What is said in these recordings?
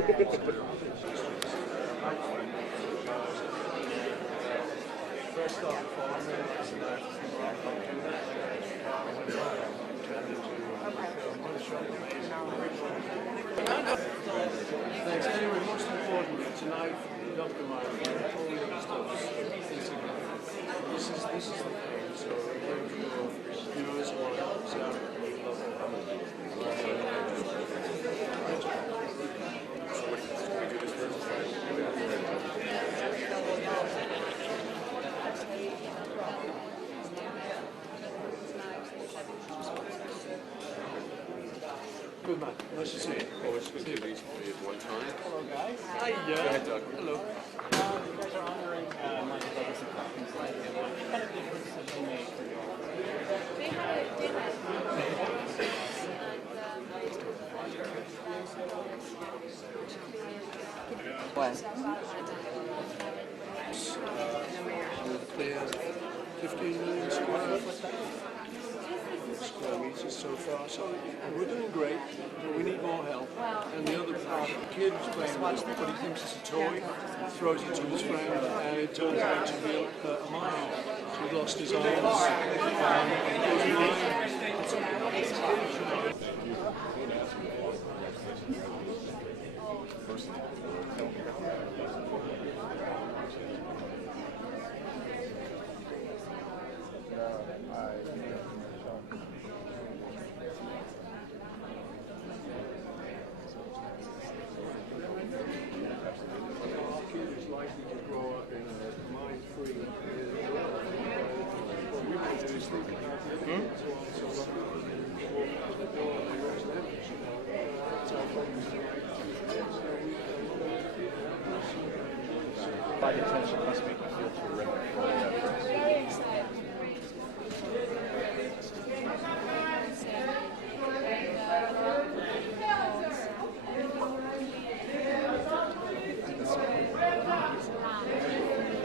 Thanks. Anyway, most important tonight, Dr. Mark, all the other stuff. This is the thing. So you know, it's one. Good man. Nice to see you. Oh, it's supposed to be at least one time. Hello, guys. Hi, Go ahead, Doug. Hello. You guys are honoring Michael Douglas and Coffins Life. What kind of difference have they made for you? We had a dinner and What? Clear 15 million square meters so far, so we're doing great, but we need more help. And the other part, the kid was playing with it, but he thinks it's a toy, throws it to his friend, and it turns out to be a mine. So he lost his arms. Likely to grow up in a mine-free world. What we might do is think about the other kids who also walk to the door and they raise their hands, you know. That's our focus tonight. By attention must make you feel terrific. very excited.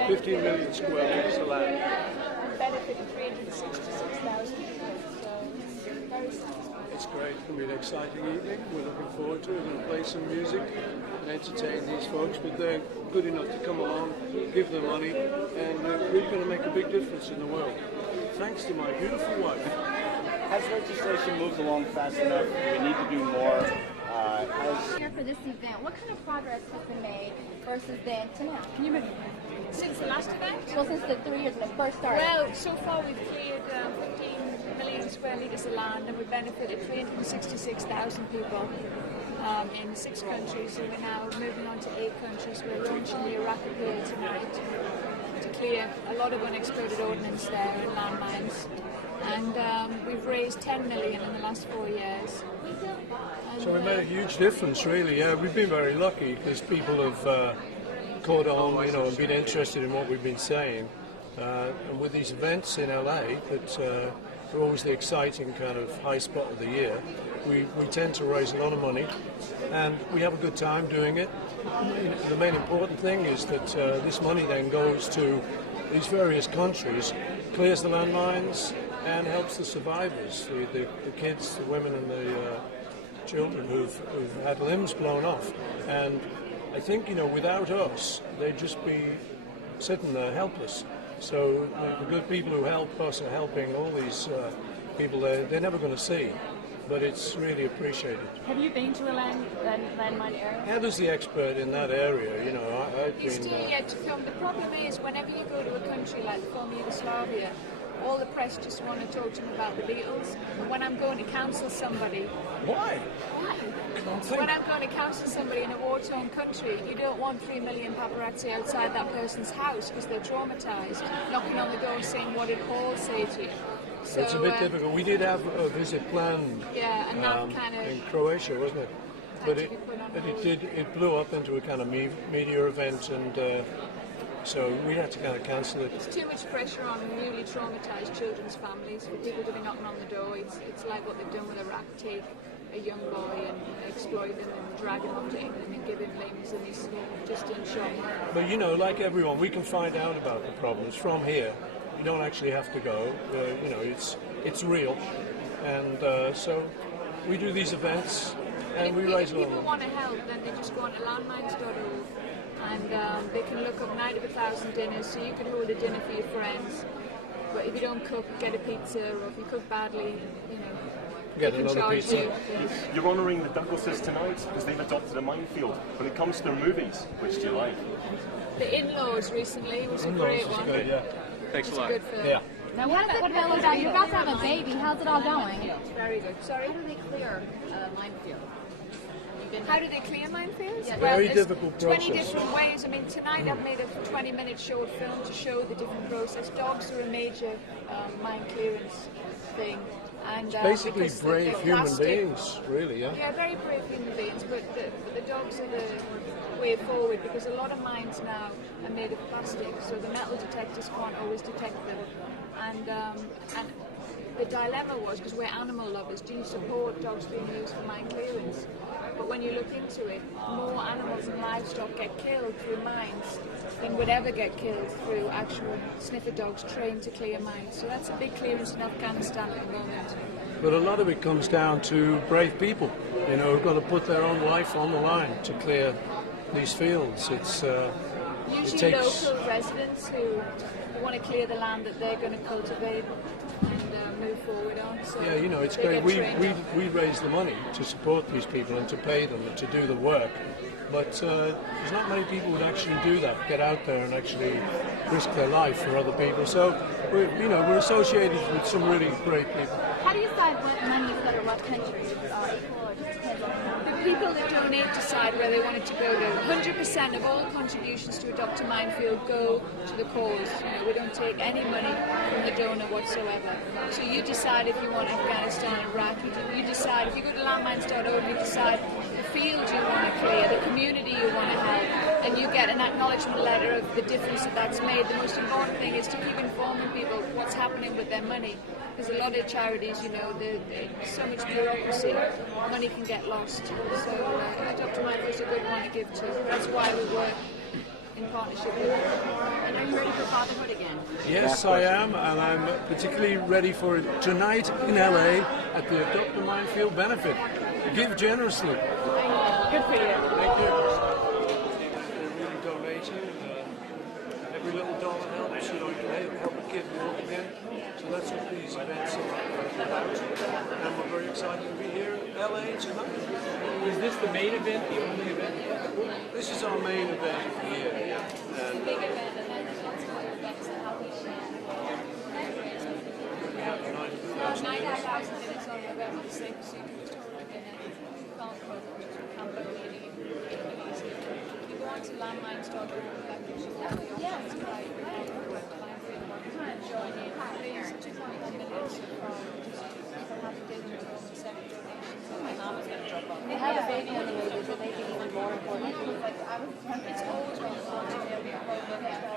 15 million square meters of land. Benefited 366,000 people, so it's very satisfying. It's great. It's going to be an exciting evening. We're looking forward to it. We're going to play some music and entertain these folks, but they're good enough to come along, give them money, and we're going to make a big difference in the world. Thanks to my beautiful wife. Has legislation moved along fast enough? Do we need to do more? Here for this event, what kind of progress has been made versus then to now? Can you remember? Since the last event? Well, since the 3 years when it first started. Well, so far we've cleared 15 million square litres of land and we've benefited 366,000 people in 6 countries. So we're now moving on to 8 countries. We're launching the Iraq appeal tonight to clear a lot of unexploded ordnance there and landmines. And we've raised 10 million in the last 4 years. And, So we made a huge difference, really. Yeah, we've been very lucky because people have caught on, you know, and been interested in what we've been saying. And with these events in LA, that are always the exciting kind of high spot of the year, we tend to raise a lot of money, and we have a good time doing it. The main important thing is that this money then goes to these various countries, clears the landmines, and helps the survivors, the kids, the women, and the children who've had limbs blown off. And I think, you know, without us, they'd just be sitting there helpless. So the good people who help us are helping all these people they're never going to see, but it's really appreciated. Have you been to a landmine area? Heather's the expert in that area, you know. I've He's been. still yet to come. The problem is, whenever you go to a country like the former Yugoslavia, all the press just want to talk to them about the Beatles. And when I'm going to counsel somebody, Why? when I'm going to counsel somebody in a war-torn country, you don't want 3 million paparazzi outside that person's house because they're traumatized, knocking on the door saying, "What did Paul say to you?" So, It's a bit difficult. We did have a visit planned yeah, and that kind of in Croatia, wasn't it? But to be put on hold. it blew up into a kind of media event, and so we had to kind of cancel it. There's too much pressure on newly traumatized children's families for people to be knocking on the door. It's like what they've done with Iraq. Take a young boy and exploit him and drag him up to England and give him limbs, and he's just in shock. But you know, like everyone, we can find out about the problems from here. You don't actually have to go. You know, it's real, and so we do these events. And we if raise a lot of people money. want to help, then they just go on to landmines.org and they can look up Night of 1,000 dinners, so you can hold a dinner for your friends. But if you don't cook, get a pizza, or if you cook badly, you know, Get they can another charge pizza. you. You're honouring the Douglases tonight because they've adopted a minefield. When it comes to their movies, which do you like? The In-Laws recently was a great one. Good, yeah. Thanks a It's a lot. good film. Yeah. Now, what does it feel about? You're about to have a baby. How's it all going? It's very good. Sorry? How do they clear a minefield? How do they clear minefields? Yeah. Very there's difficult 20 process. different ways. I mean, tonight I've made a 20-minute short film to show the different process. Dogs are a major mine clearance thing. And Basically because brave the human plastic- beings, really, yeah. Yeah, very brave human beings, but the dogs are the way forward because a lot of mines now are made of plastic, so the metal detectors can't always detect them. And the dilemma was, because we're animal lovers, do you support dogs being used for mine clearance? But when you look into it, more animals and livestock get killed through mines than would ever get killed through actual sniffer dogs trained to clear mines. So that's a big clearance in Afghanistan at the moment. But a lot of it comes down to brave people, you know, who've got to put their own life on the line to clear these fields. It's Usually takes local residents who want to clear the land that they're going to cultivate and move forward on. So yeah, you know, it's they great. get We trained up. raise the money to support these people and to pay them and to do the work. But there's not many people who actually do that, get out there and actually risk their life for other people. So we're associated with some really great people. How do you decide what money is going to what country? Equal or just depends on The people that donate decide where they want it to go to. 100% of all contributions to adopt a minefield go to the cause. You know, we don't take any money from the donor whatsoever. So you decide if you want Afghanistan, Iraq. You decide if you go to landmines.org, you decide the field you want to clear, the community you want to help, and you get an acknowledgement letter of the difference that's made. The most important thing is to keep informing people what's happening with their money. Because a lot of charities, you know, there's so much bureaucracy, money can get lost. So Adopt a Minefield is a good one to give to. That's why we work in partnership with them. And are you ready for fatherhood again? Yes, I am, and I'm particularly ready for it tonight in LA at the Adopt a Minefield benefit. Give generously. Good for you. Thank you. They're really donating. Every little dollar helps. You know, you can help a kid walk again. So that's what these events are about. And we're very excited to be here in LA tonight. Is this the main event, the only event? This is our main event of the year. Yeah. And, Big event, and then there's lots of other events that help each year. Night out thousand minutes on November the 6th, so you can just hold a dinner. You can't cook, Cambodia, easy. You go on to landmines.org, that gives you all the options to buy join in. There's 2.1 million so far, which is happy dinner to all the second donations. My mom is going to drop off. They have a baby on the way. Does it make it even more important? It's always been important to me.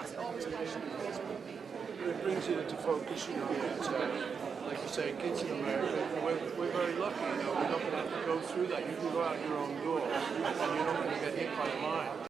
It's always passionate for us. it brings it into focus, you know, that, like you say, kids in America, we're very lucky, you know, we're not going to have to go through that. You can go out your own door and you're not going to get hit by a mine.